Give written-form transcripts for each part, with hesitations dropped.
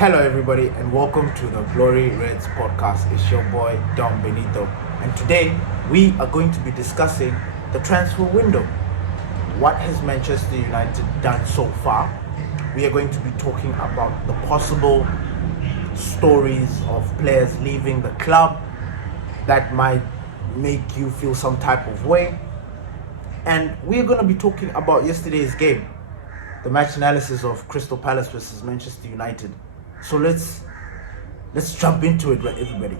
Hello, everybody, and welcome to the Glory Reds podcast. It's your boy Dom Benito, and today we are going to be discussing the transfer window. What has Manchester United done so far? We are going to be talking about the possible stories of players leaving the club that might make you feel some type of way, and we are going to be talking about yesterday's game, the match analysis of Crystal Palace versus Manchester United. So let's jump into it, everybody.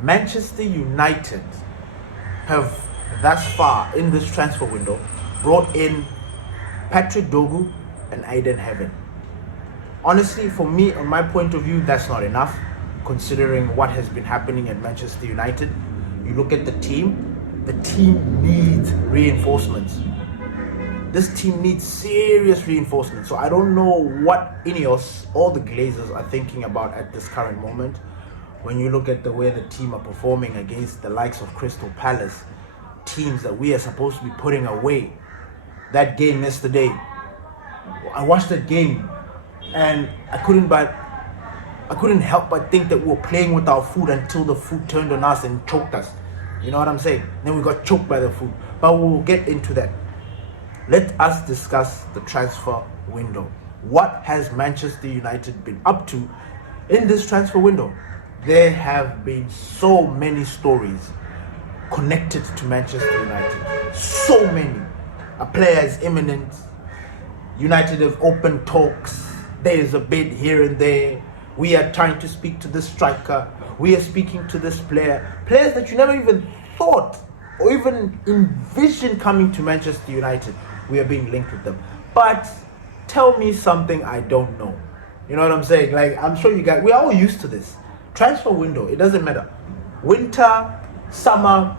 Manchester United have thus far in this transfer window brought in Patrick Dogu and Aiden Heaven. Honestly, for me, on my point of view, that's not enough, considering what has been happening at Manchester United. You look at the team needs reinforcements. This team needs serious reinforcement. So I don't know what Ineos or the Glazers are thinking about at this current moment. When you look at the way the team are performing against the likes of Crystal Palace, teams that we are supposed to be putting away. That game yesterday, I watched that game and I couldn't help but think that we were playing with our food until the food turned on us and choked us. You know what I'm saying? Then we got choked by the food. But we'll get into that. Let us discuss the transfer window. What has Manchester United been up to in this transfer window? There have been so many stories connected to Manchester United. So many. A player is imminent. United have opened talks. There is a bid here and there. We are trying to speak to this striker. We are speaking to this player. Players that you never even thought or even envisioned coming to Manchester United. We are being linked with them. But tell me something I don't know. You know what I'm saying? Like, I'm sure you guys, we're all used to this. Transfer window, it doesn't matter. Winter, summer,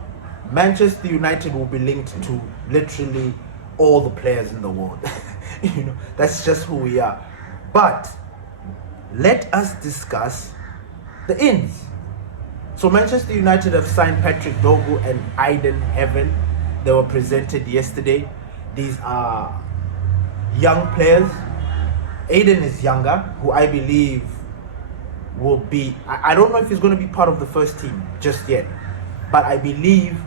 Manchester United will be linked to literally all the players in the world. You know, that's just who we are. But let us discuss the ins. So Manchester United have signed Patrick Dogu and Aiden Heaven. They were presented yesterday. These are young players. Aiden is younger, who I believe will be, I don't know if he's going to be part of the first team just yet, but I believe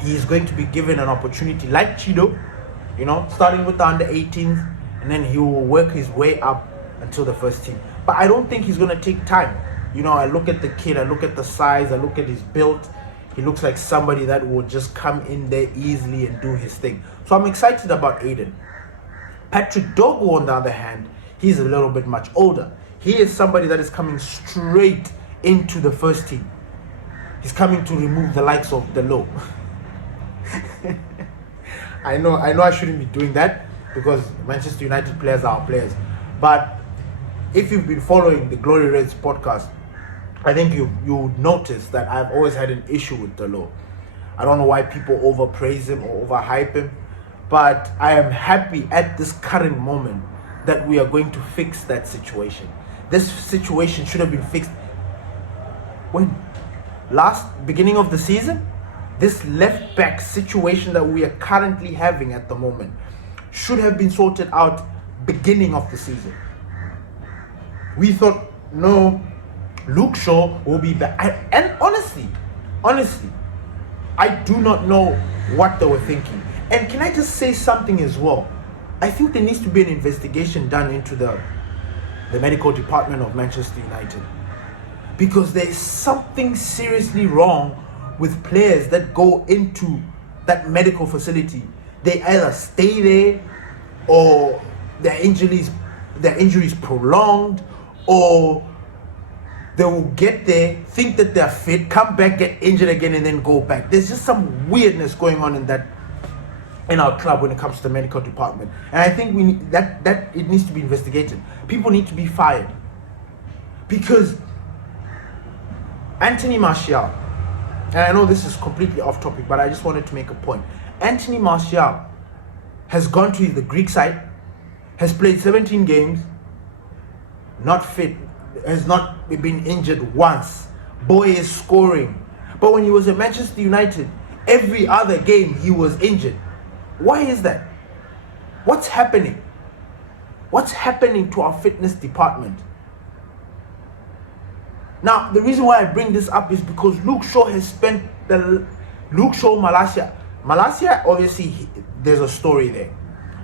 he's going to be given an opportunity like Chido, you know, starting with the under 18s, and then he will work his way up until the first team. But I don't think he's going to take time. You know, I look at the kid, I look at the size, I look at his build. He looks like somebody that will just come in there easily and do his thing. So I'm excited about Aiden. Patrick Dogu, on the other hand, he's a little bit much older. He is somebody that is coming straight into the first team. He's coming to remove the likes of the low. I know I shouldn't be doing that because Manchester United players are our players. But if you've been following the Glory Reds podcast, I think you would notice that I've always had an issue with Delo. I don't know why people overpraise him or overhype him, but I am happy at this current moment that we are going to fix that situation. This situation should have been fixed when? Beginning of the season? This left back situation that we are currently having at the moment should have been sorted out beginning of the season. We thought, no, Luke Shaw will be back. And honestly, I do not know what they were thinking. And can I just say something as well? I think there needs to be an investigation done into the medical department of Manchester United. Because there is something seriously wrong with players that go into that medical facility. They either stay there or their injuries prolonged, or they will get there, think that they're fit, come back, get injured again, and then go back. There's just some weirdness going on in our club when it comes to the medical department. And I think we need that it needs to be investigated. People need to be fired. Because Anthony Martial, and I know this is completely off topic, but I just wanted to make a point. Anthony Martial has gone to the Greek side, has played 17 games, not fit, has not been injured once. Boy is scoring. But when he was at Manchester United, every other game he was injured. Why is that? What's happening? What's happening to our fitness department? Now, the reason why I bring this up is because Luke Shaw has spent Malacia, obviously, there's a story there.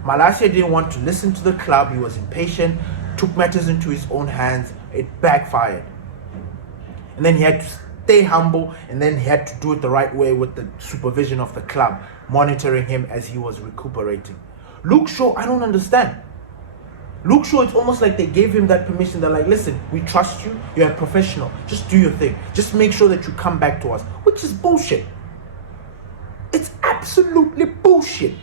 Malacia didn't want to listen to the club. He was impatient, took matters into his own hands. It backfired. And then he had to stay humble, and then he had to do it the right way with the supervision of the club, monitoring him as he was recuperating. Luke Shaw, I don't understand. Luke Shaw, it's almost like they gave him that permission. They're like, listen, we trust you. You're a professional. Just do your thing. Just make sure that you come back to us, which is bullshit. It's absolutely bullshit.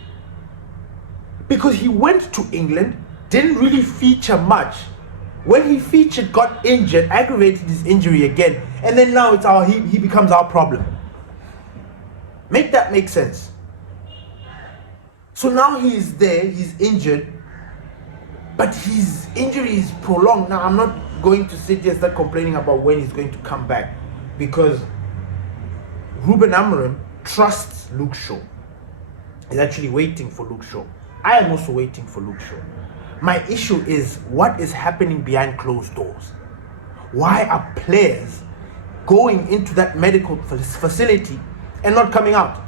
Because he went to England, didn't really feature much. When he featured, got injured, aggravated his injury again, and then now it's he becomes our problem. Make that make sense. So now he's there, he's injured, but his injury is prolonged. Now I'm not going to sit here and start complaining about when he's going to come back, because Ruben Amorim trusts Luke Shaw. He's actually waiting for Luke Shaw. I am also waiting for Luke Shaw. My issue is what is happening behind closed doors. Why are players going into that medical facility and not coming out?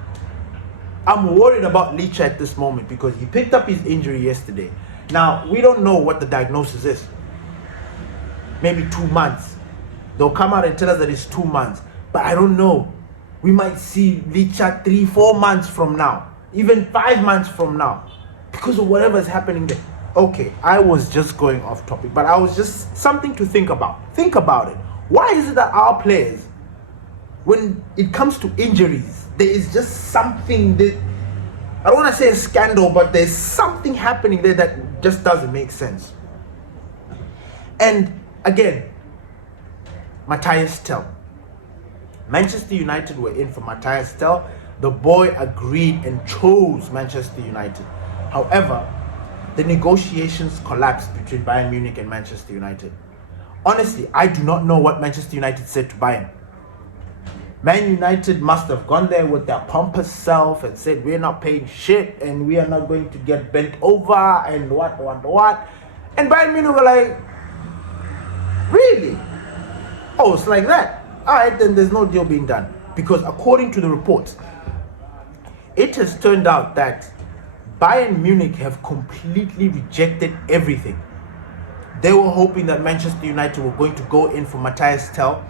I'm worried about Licha at this moment because he picked up his injury yesterday. Now, we don't know what the diagnosis is. Maybe 2 months. They'll come out and tell us that it's 2 months. But I don't know. We might see Licha 3-4 months from now. Even 5 months from now. Because of whatever is happening there. Okay, I was just going off topic, but I was just something to think about. Think about it. Why is it that our players, when it comes to injuries, there is just something that, I don't want to say a scandal, but there's something happening there that just doesn't make sense. And again, Mathys Tel. Manchester United were in for Mathys Tel. The boy agreed and chose Manchester United. However, the negotiations collapsed between Bayern Munich and Manchester United. Honestly, I do not know what Manchester United said to Bayern. Man United must have gone there with their pompous self and said, we're not paying shit and we are not going to get bent over and what. And Bayern Munich were like, really? Oh, it's like that. All right, then there's no deal being done. Because according to the reports, it has turned out that Bayern Munich have completely rejected everything. They were hoping that Manchester United were going to go in for Mathys Tel,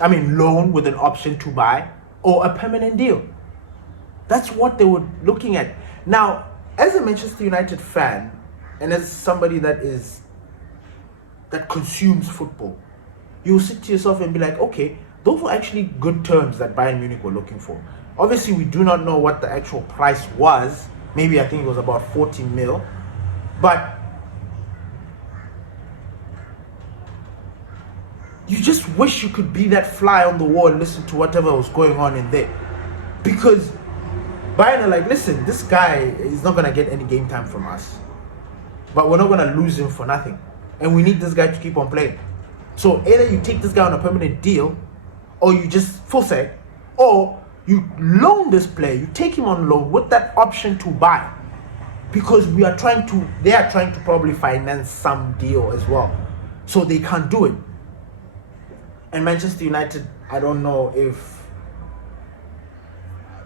loan with an option to buy, or a permanent deal. That's what they were looking at. Now, as a Manchester United fan, and as somebody that consumes football, you sit to yourself and be like, okay, those were actually good terms that Bayern Munich were looking for. Obviously, we do not know what the actual price was. Maybe I think it was about 40 mil. But you just wish you could be that fly on the wall and listen to whatever was going on in there. Because Bayern are like, listen, this guy is not going to get any game time from us. But we're not going to lose him for nothing. And we need this guy to keep on playing. So either you take this guy on a permanent deal, or you just full sec, or you loan this player, you take him on loan with that option to buy. Because they are trying to probably finance some deal as well. So they can't do it. And Manchester United, I don't know if,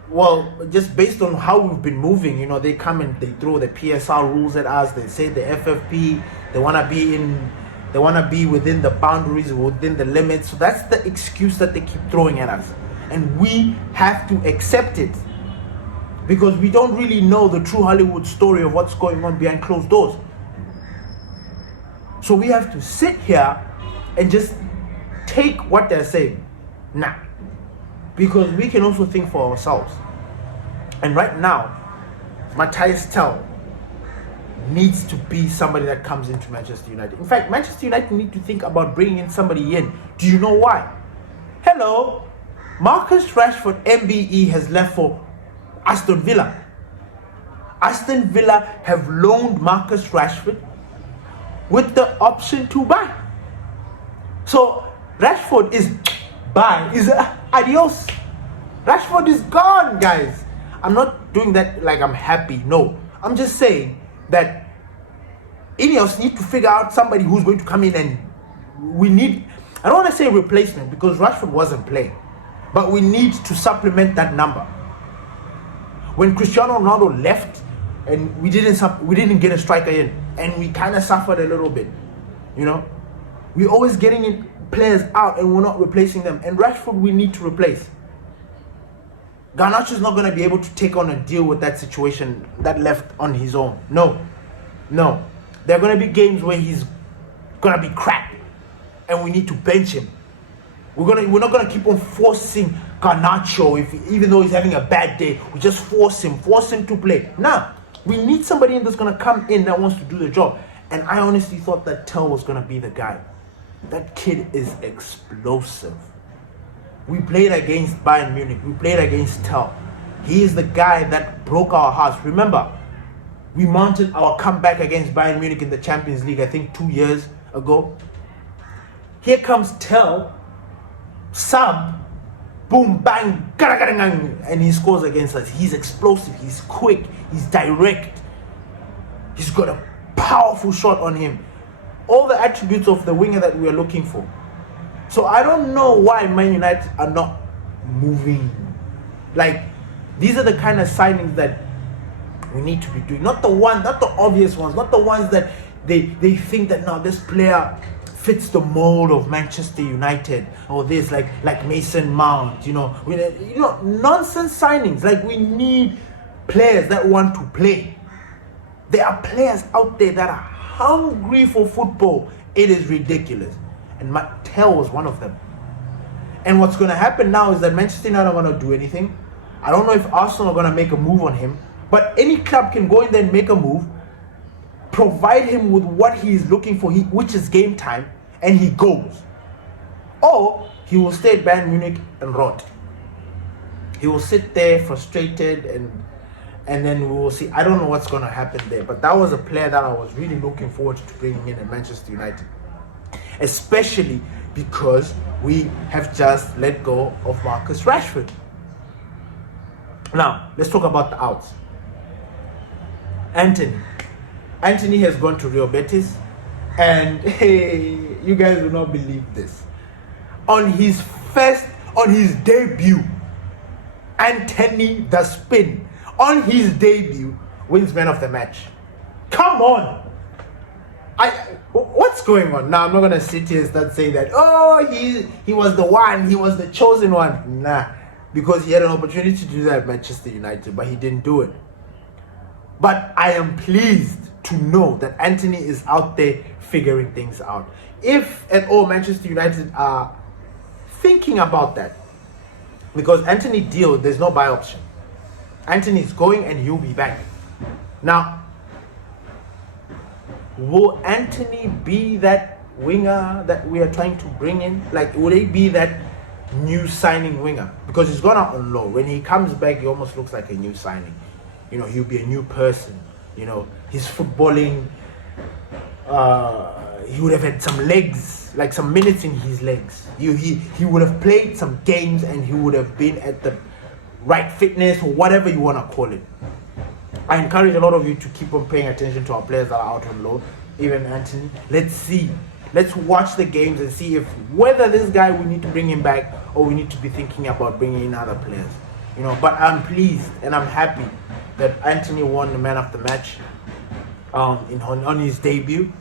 well, just based on how we've been moving, they come and they throw the PSR rules at us. They say the FFP, they want to be within the boundaries, within the limits. So that's the excuse that they keep throwing at us. And we have to accept it. Because we don't really know the true Hollywood story of what's going on behind closed doors. So we have to sit here and just take what they're saying. Nah. Because we can also think for ourselves. And right now, Mathys Tel needs to be somebody that comes into Manchester United. In fact, Manchester United need to think about bringing in somebody in. Do you know why? Hello, Marcus Rashford, MBE, has left for Aston Villa. Aston Villa have loaned Marcus Rashford with the option to buy. So Rashford is adios. Rashford is gone, guys. I'm not doing that like I'm happy. No, I'm just saying that Ineos need to figure out somebody who's going to come in, and we need, I don't want to say replacement because Rashford wasn't playing, but we need to supplement that number. When Cristiano Ronaldo left and we didn't get a striker in, and we kind of suffered a little bit, you know, we're always getting in players out and we're not replacing them. And Rashford we need to replace. Garnacho's not going to be able to take on and deal with that situation that left on his own. No. There are going to be games where he's going to be crap and we need to bench him. We're not going to keep on forcing Garnacho even though he's having a bad day. We just force him to play. Nah, we need somebody in that's going to come in that wants to do the job. And I honestly thought that Tel was going to be the guy. That kid is explosive. We played against Bayern Munich. We played against Tel. He is the guy that broke our hearts. Remember, we mounted our comeback against Bayern Munich in the Champions League, I think 2 years ago. Here comes Tel, sub, boom, bang, and he scores against us. He's explosive, he's quick, he's direct. He's got a powerful shot on him. All the attributes of the winger that we are looking for. So I don't know why Man United are not moving. Like, these are the kind of signings that we need to be doing. Not the obvious ones, not the ones that they think that now this player fits the mold of Manchester United or this, like Mason Mount, nonsense signings. Like, we need players that want to play. There are players out there that are hungry for football. It is ridiculous. And Mathys Tel was one of them. And what's going to happen now is that Manchester United are going to do anything. I don't know if Arsenal are going to make a move on him, but any club can go in there and make a move, provide him with what he is looking for, which is game time, and he goes. Or he will stay at Bayern Munich and rot. He will sit there frustrated and then we will see. I don't know what's going to happen there, but that was a player that I was really looking forward to bringing in at Manchester United. Especially because we have just let go of Marcus Rashford. Now, let's talk about the outs. Anthony has gone to Real Betis, and hey, you guys will not believe this. On his debut, Anthony the Spin, on his debut, wins man of the match. Come on! What's going on? Now, I'm not going to sit here and start saying that, he was the one, he was the chosen one. Nah, because he had an opportunity to do that at Manchester United, but he didn't do it. But I am pleased to know that Anthony is out there figuring things out. If at all Manchester United are thinking about that, because Anthony deal, there's no buy option. Anthony's going and he'll be back. Now, will Anthony be that winger that we are trying to bring in? Like, will he be that new signing winger? Because he's gone out on loan. When he comes back, he almost looks like a new signing. He'll be a new person. His footballing, he would have had some legs, like some minutes in his legs. He would have played some games and he would have been at the right fitness or whatever you want to call it. I encourage a lot of you to keep on paying attention to our players that are out on loan, even Anthony. Let's see. Let's watch the games and see whether this guy, we need to bring him back or we need to be thinking about bringing in other players. But I'm pleased and I'm happy that Anthony won the man of the match on his debut.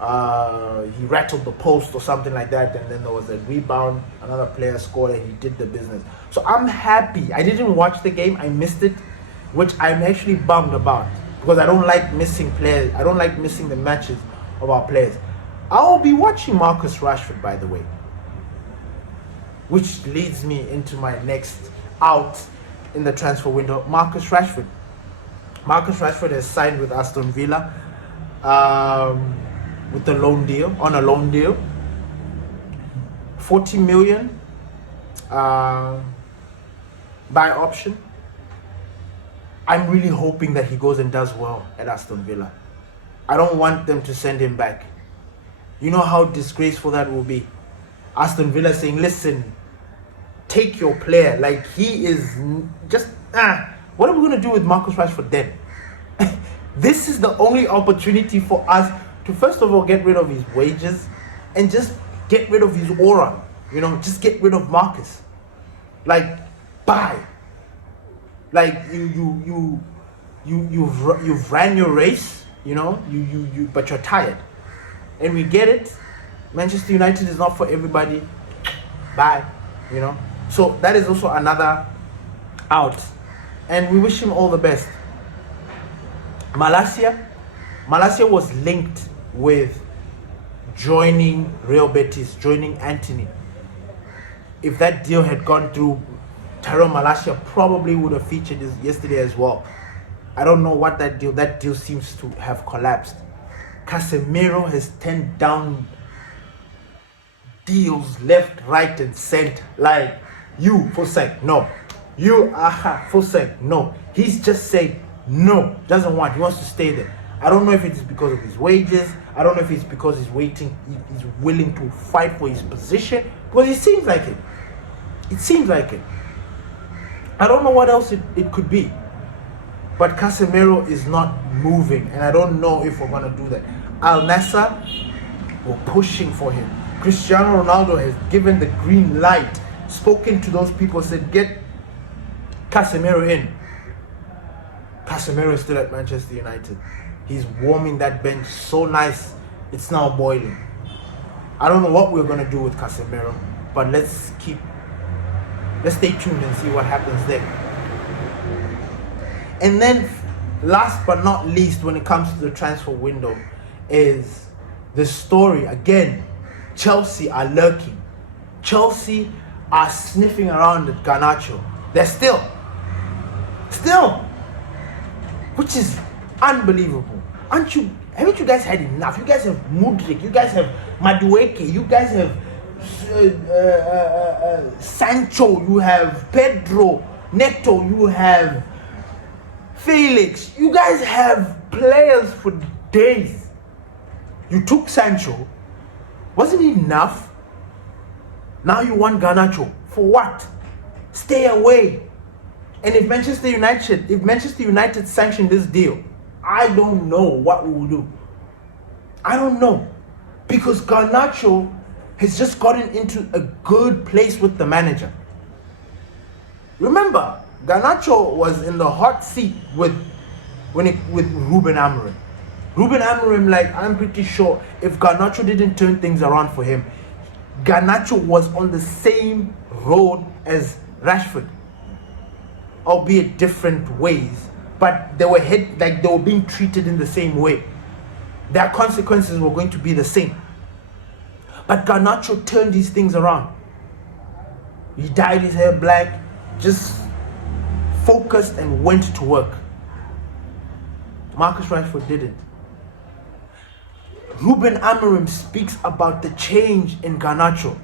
He rattled the post or something like that, and then there was a rebound. Another player scored and he did the business. So I'm happy. I didn't watch the game. I missed it, which I'm actually bummed about because I don't like missing players. I don't like missing the matches of our players. I'll be watching Marcus Rashford, by the way, which leads me into my next out in the transfer window. Marcus Rashford has signed with Aston Villa with a loan deal, 40 million buy option. I'm really hoping that he goes and does well at Aston Villa. I don't want them to send him back. You know how disgraceful that will be. Aston Villa saying, listen, take your player. Like, he is just, what are we going to do with Marcus Rashford then? This is the only opportunity for us to first of all get rid of his wages and just get rid of his aura. Just get rid of Marcus. Like, bye. Like you've ran your race, but you're tired. And we get it. Manchester United is not for everybody. Bye. So that is also another out. And we wish him all the best. Malacia was linked with joining Real Betis, joining Anthony. If that deal had gone through, Tyrell Malacia probably would have featured yesterday as well. I don't know what that deal seems to have collapsed. Casemiro has turned down deals left, right, and center. Like, you, Fosek, no. You, Fosek, no. He's just saying no, doesn't want. He wants to stay there. I don't know if it's because of his wages. I don't know if it's because he's willing to fight for his position. Because it seems like it. It seems like it. I don't know what else it could be. But Casemiro is not moving. And I don't know if we're going to do that. Al Nassr were pushing for him. Cristiano Ronaldo has given the green light. Spoken to those people, said, get Casemiro in. Casemiro is still at Manchester United. He's warming that bench so nice. It's now boiling. I don't know what we're going to do with Casemiro. But let's stay tuned and see what happens there. And then, last but not least, when it comes to the transfer window, is the story. Again, Chelsea are lurking. Chelsea are sniffing around at Garnacho. They're still, which is unbelievable. Haven't you guys had enough? You guys have Mudryk, you guys have Madueke, you guys have Sancho, you have Pedro, Neto, you have Felix. You guys have players for days. You took Sancho. Wasn't it enough? Now you want Garnacho. For what? Stay away. And if Manchester United sanction this deal, I don't know what we will do. I don't know. Because Garnacho has just gotten into a good place with the manager. Remember, Garnacho was in the hot seat with Ruben Amorim. Ruben Amorim, like, I'm pretty sure if Garnacho didn't turn things around for him, Garnacho was on the same road as Rashford, albeit different ways, but they were being treated in the same way. Their consequences were going to be the same. But Garnacho turned these things around. He dyed his hair black, just focused and went to work. Marcus Rashford didn't. Ruben Amorim speaks about the change in Garnacho,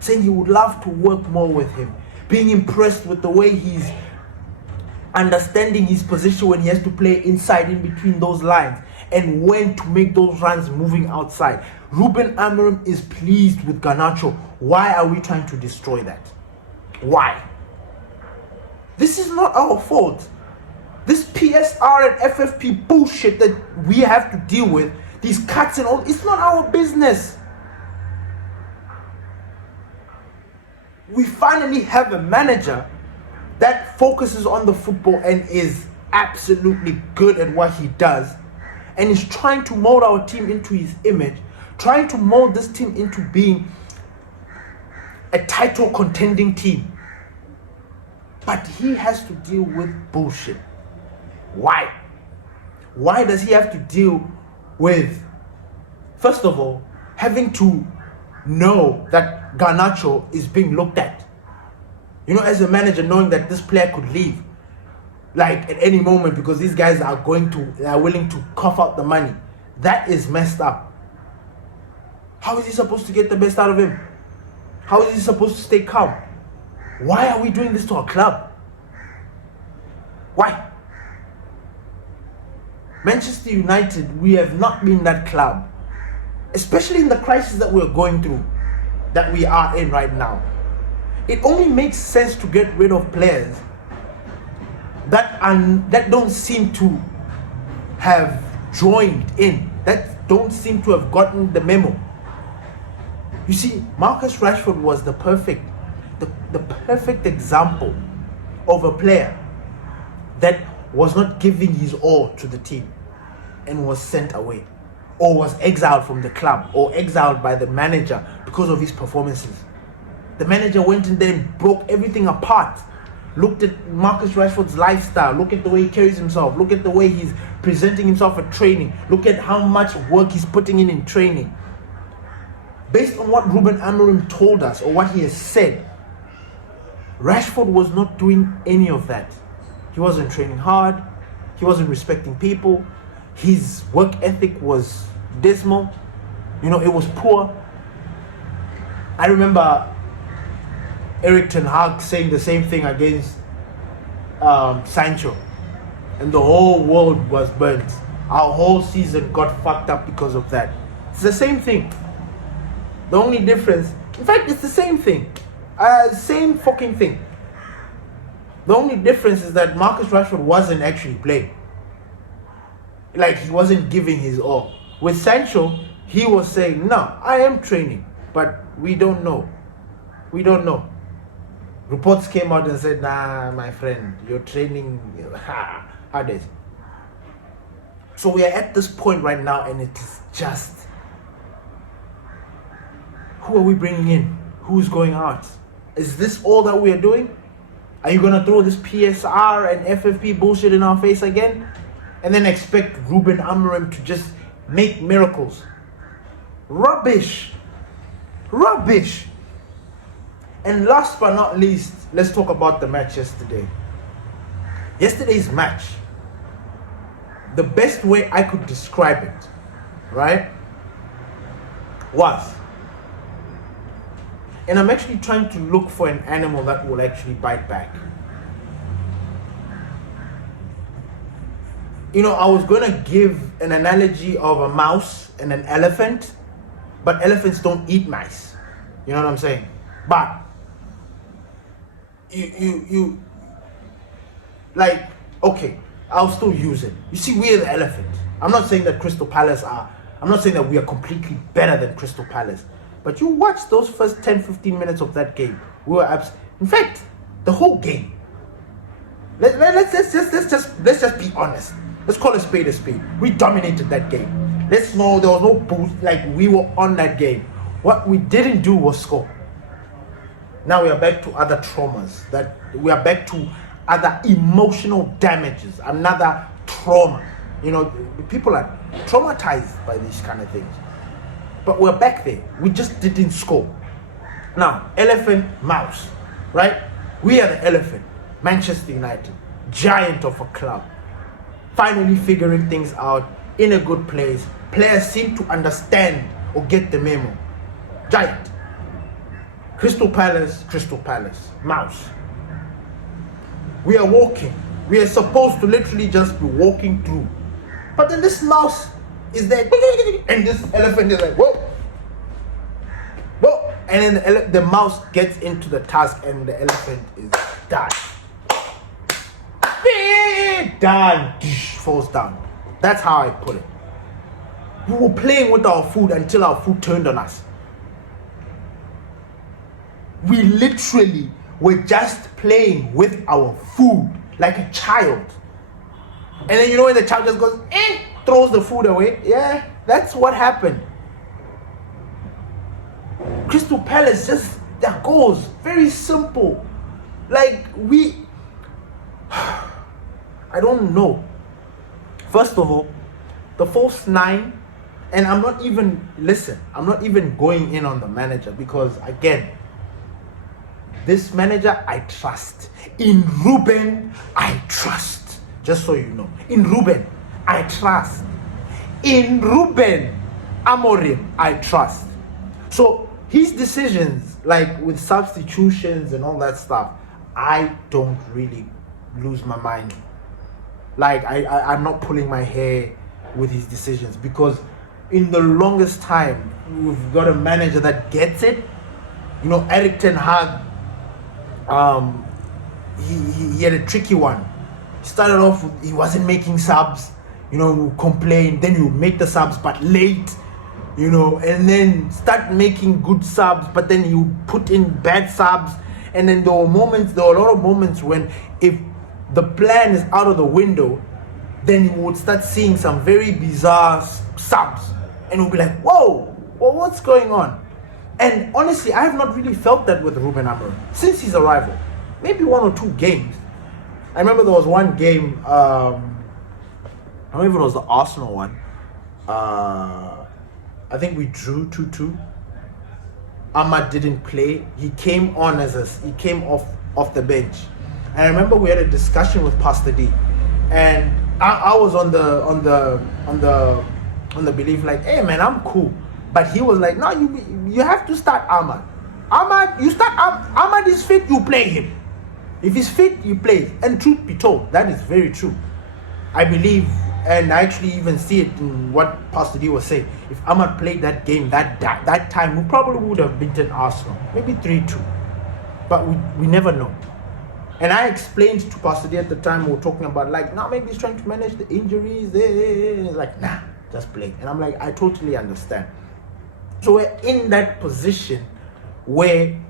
saying he would love to work more with him, being impressed with the way he's understanding his position when he has to play inside in between those lines and when to make those runs moving outside. Ruben Amorim is pleased with Garnacho. Why are we trying to destroy that? Why? This is not our fault. This PSR and FFP bullshit that we have to deal with, these cuts and all, it's not our business. We finally have a manager that focuses on the football and is absolutely good at what he does, and is trying to mold our team into his image, trying to mold this team into being a title contending team. But he has to deal with bullshit. Why? Why does he have to deal with, first of all, having to know that Garnacho is being looked at? You know, as a manager, knowing that this player could leave, like, at any moment, because these guys are willing to cough out the money. That is messed up. How is he supposed to get the best out of him? How is he supposed to stay calm? Why are we doing this to our club? Why? Manchester United, we have not been that club, especially in the crisis that we're going through, that we are in right now. It only makes sense to get rid of players that don't seem to have joined in, that don't seem to have gotten the memo. You see, Marcus Rashford was the perfect example of a player that was not giving his all to the team and was sent away, or was exiled from the club, or exiled by the manager because of his performances. The manager went in there and broke everything apart. Looked at Marcus Rashford's lifestyle, look at the way he carries himself, look at the way he's presenting himself at training, look at how much work he's putting in training. Based on what Ruben Amorim told us, or what he has said, Rashford was not doing any of that. He wasn't training hard, he wasn't respecting people, his work ethic was dismal, it was poor. I remember Erik ten Hag saying the same thing against Sancho, and the whole world was burnt. Our whole season got fucked up because of that. It's the same thing. The only difference, in fact, it's the same thing. Same fucking thing. The only difference is that Marcus Rashford wasn't actually playing. Like, he wasn't giving his all. With Sancho, he was saying, no, I am training, but we don't know. We don't know. Reports came out and said, nah, my friend, you're training hard. So we are at this point right now, and it is just, who are we bringing in? Who's going out? Is this all that we are doing? Are you going to throw this PSR and FFP bullshit in our face again? And then expect Ruben Amorim to just make miracles? Rubbish. Rubbish. And last but not least, let's talk about the match yesterday. Yesterday's match, the best way I could describe it, right, was, and I'm actually trying to look for an animal that will actually bite back. I was going to give an analogy of a mouse and an elephant, but elephants don't eat mice. You know what I'm saying? But you like, okay, I'll still use it. You see, we're the elephant. I'm not saying that I'm not saying that we are completely better than Crystal Palace. But you watch those first 10-15 minutes of that game. We were in fact, the whole game. Let's just be honest. Let's call a spade a spade. We dominated that game. Let's know there was no boost. Like, we were on that game. What we didn't do was score. Now we are back to other traumas. That we are back to other emotional damages. Another trauma. People are traumatized by these kind of things. But we're back there. We just didn't score. Now, elephant, mouse, right? We are the elephant. Manchester United, giant of a club, finally figuring things out, in a good place. Players seem to understand or get the memo. Giant. Crystal Palace, mouse. We are walking. We are supposed to literally just be walking through. But then this mouse is there, and this elephant is like, whoa. Whoa. And then the mouse gets into the task, and the elephant is done. Done. Falls down. That's how I put it. We were playing with our food until our food turned on us. We literally were just playing with our food like a child. And then when the child just goes, throws the food away. Yeah, that's what happened. Crystal Palace, just their goals, very simple. Like, I don't know. First of all, the false nine, and I'm not even going in on the manager, because again, this manager I trust. In Ruben, I trust. Just so you know. In Ruben, I trust. In Ruben Amorim, I trust. So his decisions, like with substitutions and all that stuff, I don't really lose my mind. Like, I'm not pulling my hair with his decisions, because in the longest time, we've got a manager that gets it. Erik ten Hag, he had a tricky one. He started off with, he wasn't making subs. complain, then you make the subs but late, and then start making good subs, but then you put in bad subs. And then there were a lot of moments when if the plan is out of the window, then you would start seeing some very bizarre subs, and we'll be like, whoa, well, what's going on? And honestly, I have not really felt that with Ruben Amorim since his arrival. Maybe 1 or 2 games. I remember there was one game, I don't know if it was the Arsenal one. I think we drew 2-2. Ahmad didn't play. He came on he came off the bench. And I remember we had a discussion with Pastor D, and I was on the belief like, hey man, I'm cool. But he was like, no, you have to start Ahmad. Ahmad is fit, you play him. If he's fit, you play. And truth be told, that is very true. I believe, and I actually even see it in what Pastor D was saying. If Ahmad played that game that time, we probably would have beaten Arsenal. Maybe 3-2. But we never know. And I explained to Pastor D at the time, we were talking about like, nah, maybe he's trying to manage the injuries. Like, nah, just play. And I'm like, I totally understand. So we're in that position where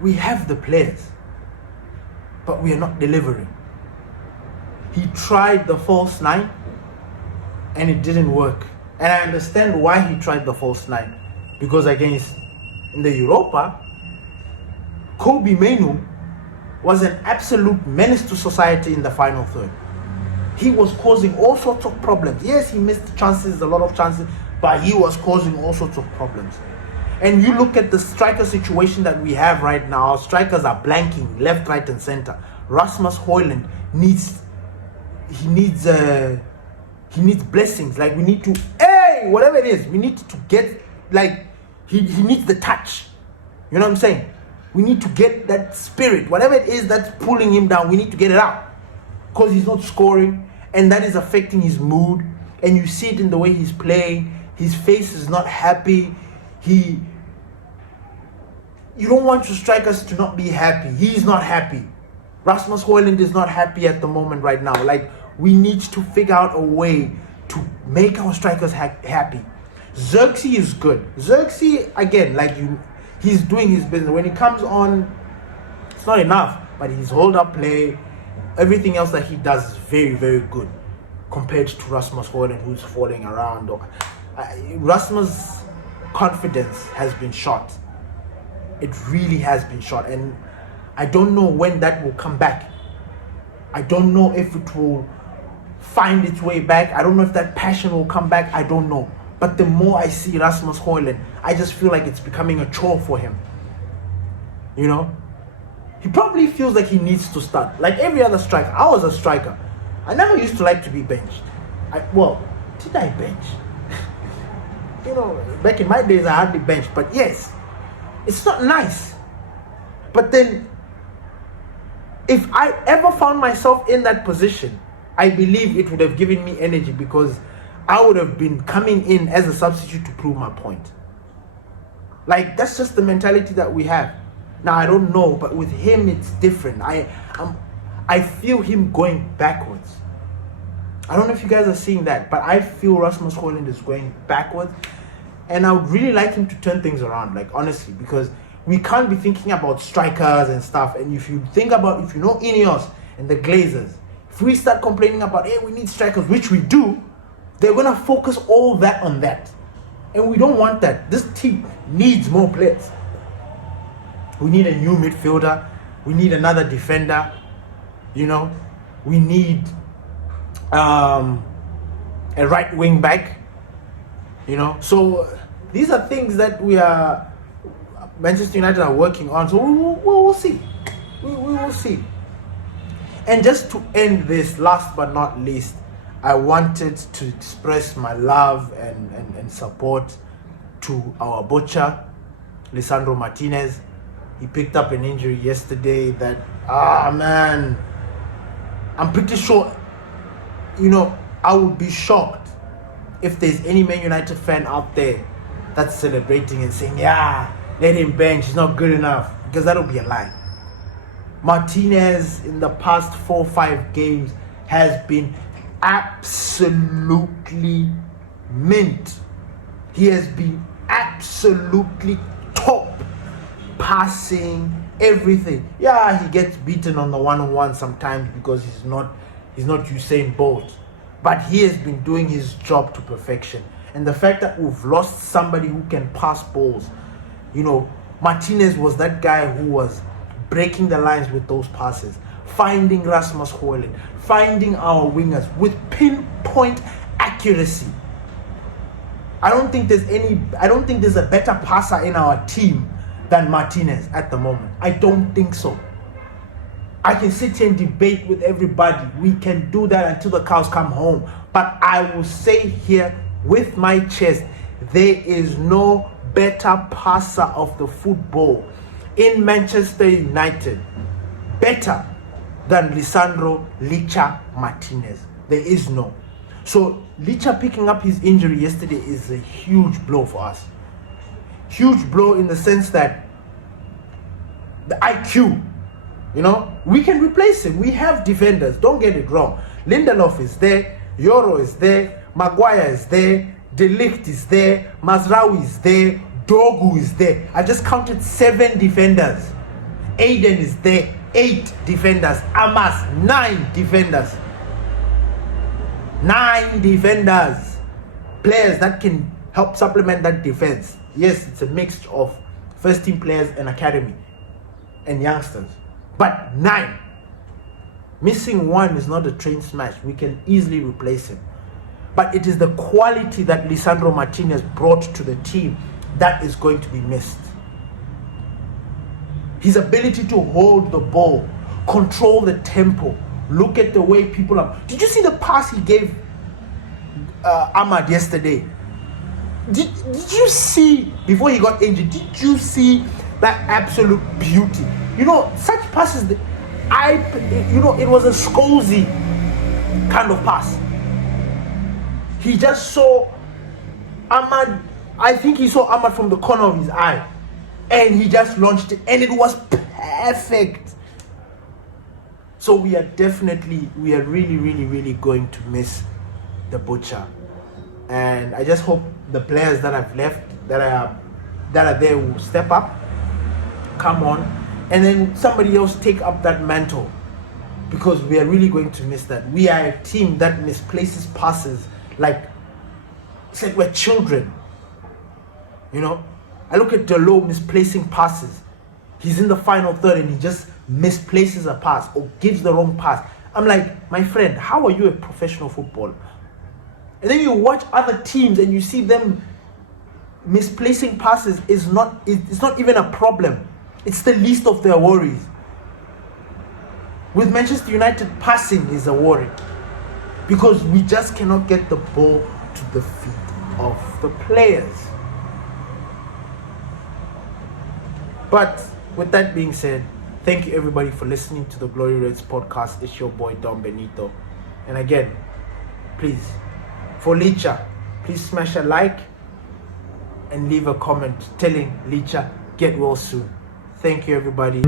we have the players, but we are not delivering. He tried the false 9 and it didn't work. And I understand why he tried the false 9. Because in the Europa, Kobe Mainoo was an absolute menace to society in the final third. He was causing all sorts of problems. Yes, he missed chances, a lot of chances, but he was causing all sorts of problems. And you look at the striker situation that we have right now, our strikers are blanking left, right, and center. Rasmus Højlund needs blessings. Like, we need to, whatever it is, we need to get, like, he needs the touch. You know what I'm saying? We need to get that spirit, whatever it is that's pulling him down, we need to get it out. Because he's not scoring, and that is affecting his mood. And you see it in the way he's playing. His face is not happy. You don't want your strikers to not be happy. He's not happy. Rasmus Højlund is not happy at the moment right now. Like, we need to figure out a way to make our strikers happy. Xerxes is good. Xerxes, again, like, he's doing his business. When he comes on, it's not enough, but his hold-up play, everything else that he does is very, very good compared to Rasmus Højlund, who's falling around. Rasmus' confidence has been shot. It really has been shot, and I don't know when that will come back. I don't know if it will find its way back. I don't know if that passion will come back. I don't know. But the more I see Rasmus Højlund, I just feel like it's becoming a chore for him. You know? He probably feels like he needs to start. Like every other striker. I was a striker. I never used to like to be benched. Did I bench? Back in my days, I hardly benched. But yes, it's not nice. But then, if I ever found myself in that position, I believe it would have given me energy, because I would have been coming in as a substitute to prove my point. Like, that's just the mentality that we have. Now, I don't know, but with him, it's different. I feel him going backwards. I don't know if you guys are seeing that, but I feel Rasmus Højlund is going backwards. And I would really like him to turn things around, like, honestly, because we can't be thinking about strikers and stuff. And if you know Ineos and the Glazers, if we start complaining about, hey, we need strikers, which we do, they're going to focus all that on that. And we don't want that. This team needs more players. We need a new midfielder. We need another defender. We need a right wing back. So these are things that Manchester United are working on. So we'll see. We will see. And just to end this, last but not least, I wanted to express my love and support to our butcher, Lisandro Martinez. He picked up an injury yesterday that, man, I'm pretty sure, I would be shocked if there's any Man United fan out there that's celebrating and saying, yeah, let him bench, he's not good enough, because that'll be a lie. Martinez in the past 4-5 games has been absolutely mint. He has been absolutely top, passing, everything. Yeah, he gets beaten on the one-on-one sometimes because he's not Usain Bolt, but he has been doing his job to perfection. And the fact that we've lost somebody who can pass balls, Martinez was that guy who was breaking the lines with those passes, finding Rasmus Højlund, finding our wingers with pinpoint accuracy. I don't think there's a better passer in our team than Martinez at the moment. I don't think so. I can sit here and debate with everybody. We can do that until the cows come home. But I will say here with my chest, there is no better passer of the football in Manchester United better than Lisandro Licha Martinez. There is no. So Licha picking up his injury yesterday is a huge blow for us. Huge blow in the sense that the IQ, we can replace him. We have defenders, don't get it wrong. Lindelof is there, Yoro is there, Maguire is there, De Ligt is there, Mazraoui is there, Dogu is there. I just counted 7 defenders. Aiden is there, 8 defenders. Amas, 9 defenders. 9 defenders. Players that can help supplement that defense. Yes, it's a mix of first team players and academy and youngsters. But 9. Missing 1 is not a train smash. We can easily replace him. But it is the quality that Lisandro Martinez brought to the team that is going to be missed. His ability to hold the ball, control the tempo, look at the way people are. Did you see the pass he gave Ahmad yesterday? Did you see, before he got injured, did you see that absolute beauty? Such passes, it was a Scholesy kind of pass. He just saw Ahmad, I think he saw Ahmad from the corner of his eye, and he just launched it, and it was perfect. So we are really, really, really going to miss the Butcher. And I just hope the players that have left, that are there, will step up, come on, and then somebody else take up that mantle, because we are really going to miss that. We are a team that misplaces passes it's like we're children. I look at Delo misplacing passes. He's in the final third and he just misplaces a pass or gives the wrong pass. I'm like, my friend, how are you a professional footballer? And then you watch other teams and you see them misplacing passes it's not even a problem. It's the least of their worries. With Manchester United, passing is a worry, because we just cannot get the ball to the feet of the players. But with that being said, thank you everybody for listening to the Glory Reds podcast. It's your boy Dom Benito. And again, please, for Licha, please smash a like and leave a comment telling Licha get well soon. Thank you everybody.